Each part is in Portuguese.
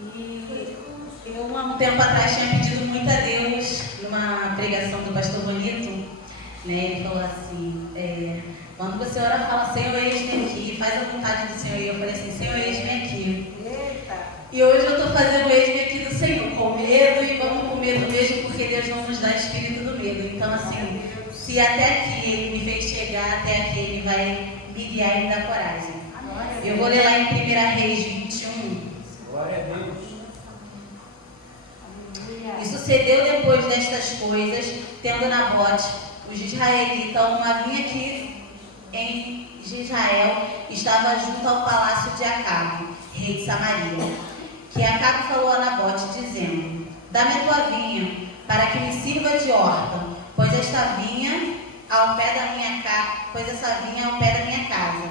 E eu, há um tempo atrás, tinha pedido muito a Deus, numa pregação do pastor Bonito, né? Ele falou assim, quando você ora, fala, Senhor, eis-me aqui, faz a vontade do Senhor. E eu falei assim, Senhor, eis-me aqui. Eita. E hoje eu estou fazendo eis-me aqui do Senhor, com medo, e vamos com medo mesmo, porque Deus não nos dá espírito do medo. Então, assim, se até aqui Ele me fez chegar, até aqui Ele vai me guiar e me dar coragem. Eu vou ler lá em 1 Reis 21. Glória a Deus. E sucedeu depois destas coisas, tendo Nabote, os israelitas, uma vinha que em Israel estava junto ao palácio de Acabe, rei de Samaria. Que Acabe falou a Nabote, dizendo: dá-me a tua vinha, para que me sirva de horta, pois essa vinha ao pé da minha casa,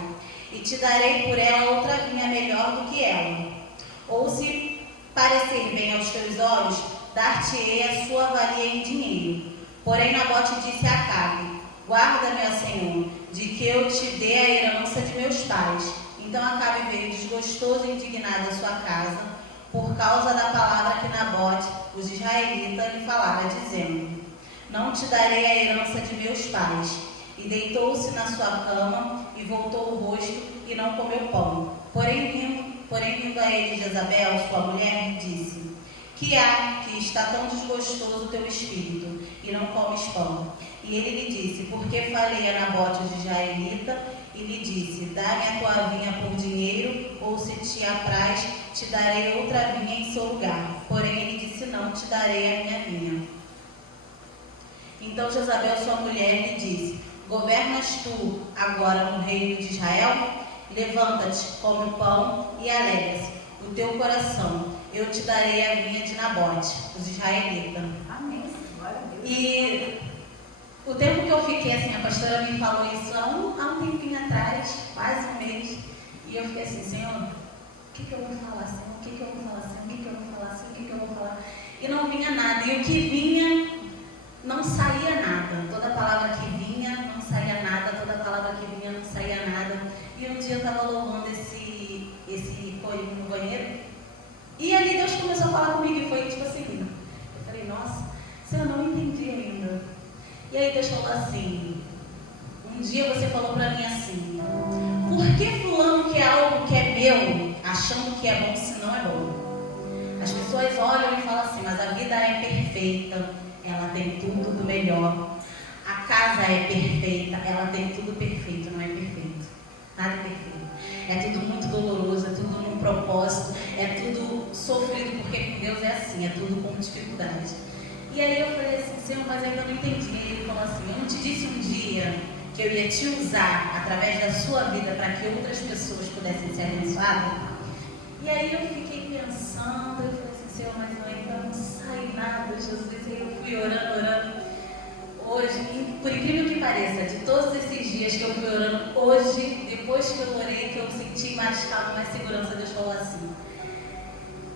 e te darei por ela outra vinha melhor do que ela. Ou se parecer bem aos teus olhos, dar-te-ei a sua valia em dinheiro. Porém Nabote disse a Acabe: guarda-me, ó Senhor, de que eu te dê a herança de meus pais. Então Acabe veio desgostoso e indignado à sua casa, por causa da palavra que Nabote, os israelitas, lhe falara, dizendo: não te darei a herança de meus pais. E deitou-se na sua cama, e voltou o rosto, e não comeu pão. Porém vindo a ele Jezabel, sua mulher, lhe disse: que há que está tão desgostoso o teu espírito, e não comes pão? E ele lhe disse: porque falei a Nabote os israelita, e lhe disse: dá-me a tua vinha por dinheiro, ou se te apraz, te darei outra vinha em seu lugar. Porém ele disse: não te darei a minha vinha. Então Jezabel, sua mulher, lhe disse: governas tu agora no reino de Israel? Levanta-te, come o pão e alegra-se o teu coração. Eu te darei a vinha de Nabote, os israelitas. Amém. Glória a Deus. E o tempo que eu fiquei assim, a pastora me falou isso há um tempinho atrás, quase um mês. E eu fiquei assim, Senhor, o que eu vou falar, Senhor? O que eu vou falar, Senhor? O que eu vou falar, Senhor? O que eu vou falar? E não vinha nada. E o que vinha, não saía nada. Toda palavra que vinha, não saía nada. Toda palavra que vinha, não saía nada. E um dia eu estava louvando esse corinho no banheiro. E ali Deus começou a falar comigo e foi tipo assim. Eu falei, nossa, Senhor, eu não entendi ainda. E aí Deus falou assim, um dia você falou para mim assim: por que fulano quer algo que é meu, achando que é bom se não é bom? As pessoas olham e falam assim, mas a vida é perfeita, ela tem tudo do melhor. A casa é perfeita, ela tem tudo perfeito, não é perfeito. Nada é perfeito. É tudo muito doloroso, é tudo num propósito, é tudo sofrido, porque com Deus é assim, é tudo com dificuldade. E aí eu falei assim, Senhor, mas ainda não entendi. E ele falou assim, eu não te disse um dia que eu ia te usar através da sua vida para que outras pessoas pudessem ser abençoadas? E aí eu fiquei pensando, eu falei assim, Senhor, mas ainda não sai nada, Jesus. E aí eu fui orando. Hoje, por incrível que pareça, de todos esses dias que eu fui orando, hoje, depois que eu orei, que eu senti mais calma, mais segurança, Deus falou assim: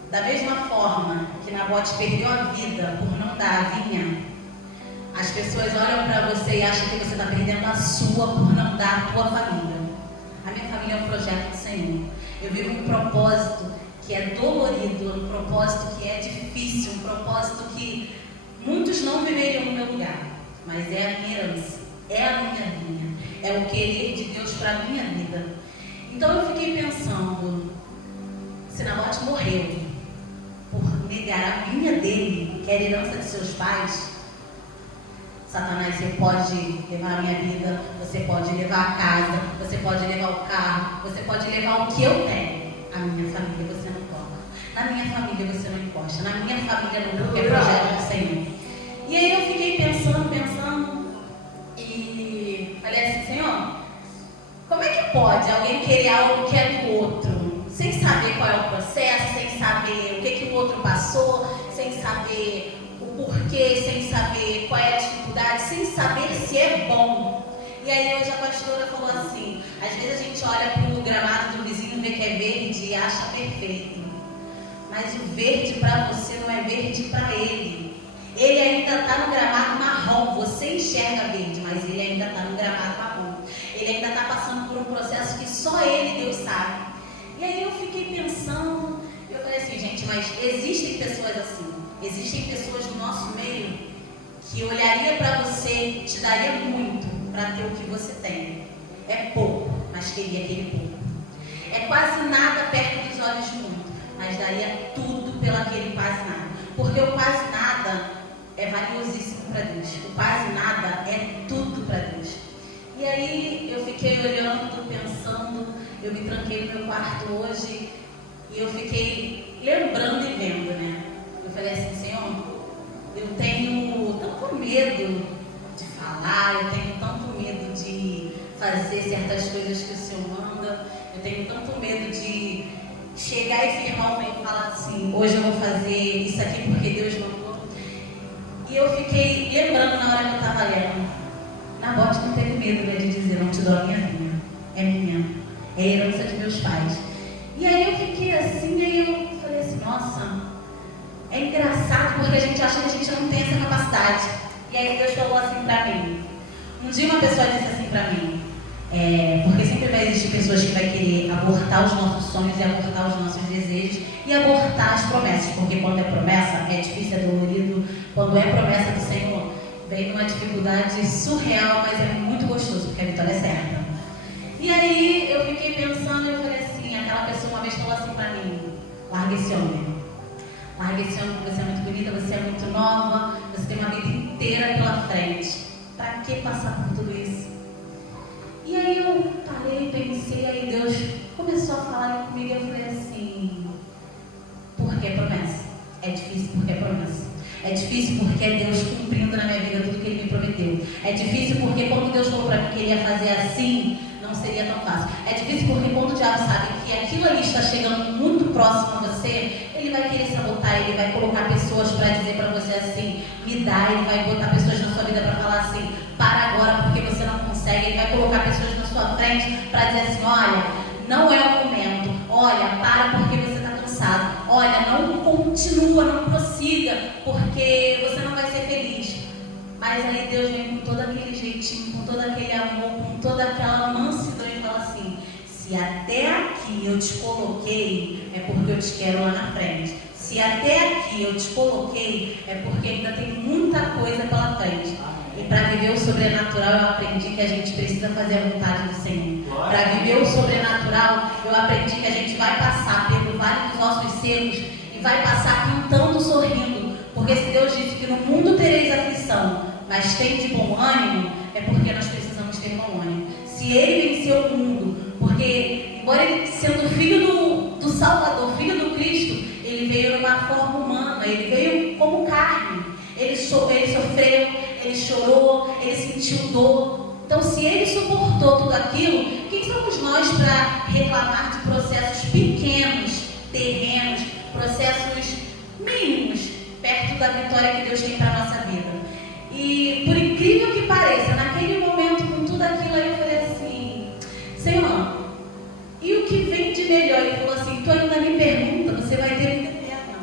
da mesma forma que Nabote perdeu a vida por não dar a vinha, as pessoas olham para você e acham que você está perdendo a sua por não dar a tua família. A minha família é um projeto do Senhor. Eu vivo um propósito que é dolorido, um propósito que é difícil, um propósito que muitos não viveriam no meu lugar. Mas é a minha herança, é a minha vinha, é o querer de Deus para a minha vida. Então eu fiquei pensando, se Nabote morreu por negar a vinha dele, que era a herança de seus pais, Satanás, você pode levar a minha vida, você pode levar a casa, você pode levar o carro, você pode levar o que eu tenho. A minha família você não toca, na minha família você não encosta, na minha família não, porque é projeto do Senhor. E aí eu fiquei pensando e falei assim, Senhor, como é que pode alguém querer algo que é do outro, sem saber qual é o processo, sem saber o que o outro passou, sem saber o porquê, sem saber qual é a dificuldade, sem saber se é bom? E aí hoje a pastora falou assim, às vezes a gente olha para o gramado do vizinho, vê que é verde e acha perfeito, mas o verde para você não é verde para ele. Ele ainda está no gramado marrom, você enxerga verde, mas ele ainda está no gramado marrom. Ele ainda está passando por um processo que só ele, Deus, sabe. E aí eu fiquei pensando, eu falei assim, gente, mas existem pessoas assim. Existem pessoas no nosso meio que olharia para você, te daria muito para ter o que você tem. É pouco, mas queria aquele pouco. É quase nada perto dos olhos de muito, mas daria tudo pelo aquele quase nada. Porque o quase nada é valiosíssimo para Deus. O quase nada é tudo para Deus. E aí eu fiquei olhando, pensando, eu me tranquei no meu quarto hoje e eu fiquei lembrando e vendo, né? Eu falei assim, Senhor, eu tenho tanto medo de falar, eu tenho tanto medo de fazer certas coisas que o Senhor manda, eu tenho tanto medo de chegar e firmar um e falar assim, hoje eu vou fazer isso aqui porque Deus mandou. E eu fiquei lembrando na hora que eu estava lendo. Nabote não teve medo, né, de dizer, não te dou a minha vinha, é minha, é a herança de meus pais. E aí eu fiquei assim, e aí eu falei assim, nossa, é engraçado porque a gente acha que a gente não tem essa capacidade. E aí Deus falou assim pra mim. Um dia uma pessoa disse assim pra mim, porque sempre vai existir pessoas que vai querer abortar os nossos sonhos e abortar os nossos desejos e abortar as promessas, porque quando é promessa é difícil, é dolorido. Quando é promessa do Senhor, vem numa dificuldade surreal, mas é muito gostoso, porque a vitória é certa. E aí eu fiquei pensando, eu falei assim, aquela pessoa uma vez falou assim pra mim, larga esse homem. Larga esse homem, você é muito bonita, você é muito nova, você tem uma vida inteira pela frente. Pra que passar por tudo isso? E aí eu parei, pensei, aí Deus começou a falar comigo e eu falei assim, porque é promessa. É difícil porque é promessa. É difícil porque é Deus cumprindo na minha vida tudo que Ele me prometeu. É difícil porque quando Deus falou para mim que Ele ia fazer assim, não seria tão fácil. É difícil porque quando o diabo sabe que aquilo ali está chegando muito próximo a você, ele vai querer sabotar, ele vai colocar pessoas para dizer para você assim, me dá, ele vai botar pessoas na sua vida para falar assim, para agora porque você não consegue, ele vai colocar pessoas na sua frente para dizer assim, olha, não é o momento, olha, para porque você está cansado, olha, não continua, não prossiga, porque você não vai ser feliz. Mas aí Deus vem com todo aquele jeitinho, com todo aquele amor, com toda aquela mansidão e fala assim, se até aqui eu te coloquei, é porque eu te quero lá na frente. Se até aqui eu te coloquei, é porque ainda tem muita coisa pela frente. E para viver o sobrenatural, eu aprendi que a gente precisa fazer a vontade do Senhor. Para viver o sobrenatural, eu aprendi que a gente vai passar pelo vale dos ossos secos e vai passar cantando, sorrindo. Porque se Deus disse que no mundo tereis aflição, mas tem de bom ânimo, é porque nós precisamos ter bom ânimo. Se Ele venceu o mundo, porque embora Ele sendo filho do Salvador, filho do Cristo, Ele veio numa forma humana, Ele veio como carne. Ele sofreu, Ele chorou, Ele sentiu dor. Então, se Ele suportou tudo aquilo, quem somos nós para reclamar de processos pequenos, terrenos, processos mínimos, perto da vitória que Deus tem para a nossa vida? E, por incrível que pareça, naquele momento, com tudo aquilo, aí eu falei assim, Senhor, e o que vem de melhor? Ele falou assim, tu ainda me pergunta, você vai ter vida eterna.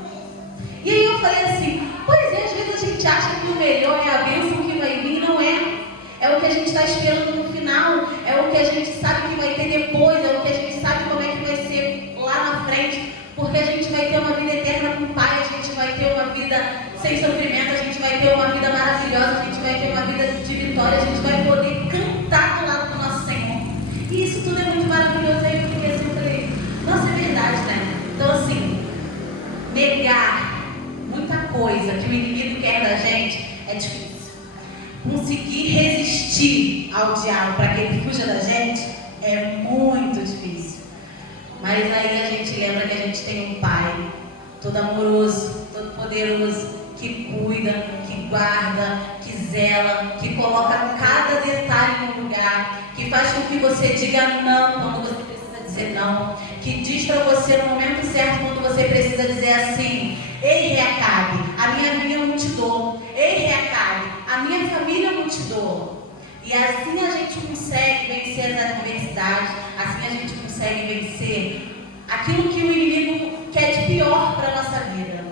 E aí eu falei assim, pois é, às vezes a gente acha que o melhor é a bênção que vai vir, não é. É o que a gente está esperando no final, é o que a gente sabe que vai ter depois, é o que a gente sabe como é que vai ser lá na frente, porque a gente vai ter uma vida eterna com o Pai, a gente vai ter uma vida sem sofrimento, a gente vai ter uma vida maravilhosa, a gente vai ter uma vida de vitória, a gente vai poder cantar do lado do nosso Senhor. E isso tudo é muito maravilhoso. Aí eu fiquei assim, eu falei, nossa, é verdade, né? Então assim, negar muita coisa que o inimigo quer da gente é difícil. Conseguir resistir ao diabo para que ele fuja da gente é muito difícil. Mas aí a gente lembra que a gente tem um Pai todo amoroso, todo poderoso, que cuida, que guarda, que zela, que coloca cada detalhe no lugar, que faz com que você diga não quando você precisa dizer não, que diz para você no momento certo quando você precisa dizer assim, ei Reacabe, a minha vida eu não te dou, ei Reacabe, a minha família eu não te dou. E assim a gente consegue vencer as adversidades, assim a gente consegue vencer aquilo que o inimigo quer de pior para a nossa vida.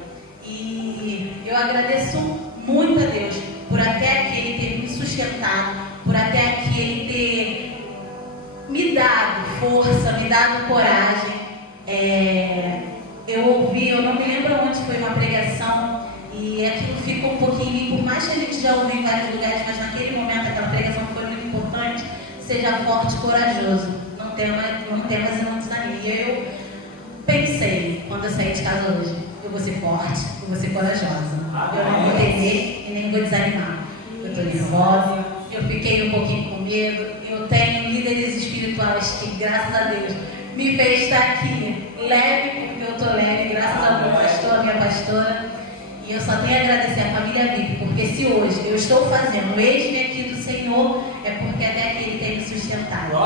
E eu agradeço muito a Deus por até aqui Ele ter me sustentado, por até aqui Ele ter me dado força, me dado coragem, eu ouvi, eu não me lembro onde foi uma pregação, e aquilo ficou um pouquinho em mim, por mais que a gente já ouviu em vários lugares, mas naquele momento aquela pregação foi muito importante. Seja forte e corajoso, não temas e não desanime. E eu pensei, quando eu saí de casa hoje, eu vou ser forte, eu vou ser corajosa. Eu não vou temer e nem vou desanimar. Eu estou nervosa, eu fiquei um pouquinho com medo. Eu tenho líderes espirituais que, graças a Deus, me fez estar aqui leve, porque eu estou leve, graças a meu pastor, a minha pastora. E eu só tenho a agradecer à família VIP, porque se hoje eu estou fazendo o eis-me aqui do Senhor, é porque até aqui Ele tem me sustentado.